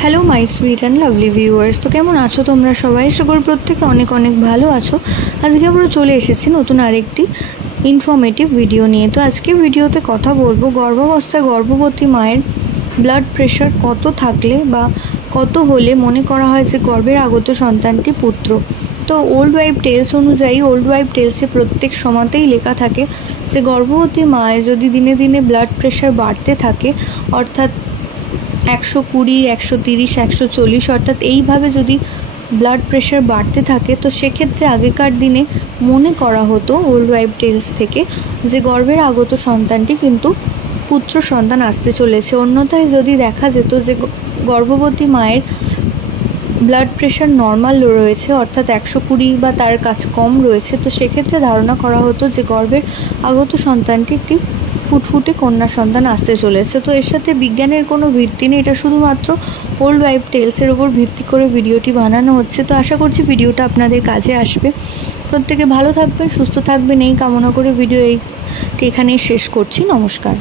Hello my sweet and lovely viewers, তো কেমন আছো তোমরা সবাই? আশা করি প্রত্যেকে অনেক অনেক ভালো আছো। আজকে আমরা চলে এসেছি নতুন আরেকটি ইনফরমেটিভ ভিডিও নিয়ে। তো আজকে ভিডিওতে কথা বলবো গর্ভাবস্থায় গর্ভবতী মায়ের ব্লাড প্রেশার কত থাকলে বা কত হলে মনে করা হয় যে গর্ভের আগত সন্তানটি পুত্র। তো ওল্ড ওয়াইফ টেলস অনুযায়ী ওল্ড ওয়াইফ টেলসে প্রত্যেক সময়তেই লেখা থাকে যে গর্ভবতী মায়ের যদি দিনে দিনে ব্লাড প্রেশার বাড়তে থাকে, অর্থাৎ 120, 130, 140 অর্থাৎ এইভাবে যদি ব্লাড প্রেশার বাড়তে থাকে, তো সেক্ষেত্রে আগেকার দিনে মনে করা হতো ওল্ড ওয়াইফ টেলস থেকে যে গর্ভের আগত সন্তানটি কিন্তু পুত্র সন্তান আসতে চলেছে। অন্যথায় যদি দেখা যেত যে গর্ভবতী মায়ের ব্লাড প্রেশার নর্মাল রয়েছে, অর্থাৎ 120 বা তার কাছে কম রয়েছে, তো সেক্ষেত্রে ধারণা করা হতো যে গর্ভের আগত সন্তানটি একটি ফুটফুটে কন্যা সন্তান আসতে চলেছে। তো এর সাথে বিজ্ঞানের কোনো ভিত্তি নেই, এটা শুধুমাত্র ওল্ড ওয়াইফ টেলসের ওপর ভিত্তি করে ভিডিওটি বানানো হচ্ছে। তো আশা করছি ভিডিওটা আপনাদের কাজে আসবে। প্রত্যেকে ভালো থাকবেন, সুস্থ থাকবেন এই কামনা করে ভিডিও এখানেই শেষ করছি। নমস্কার।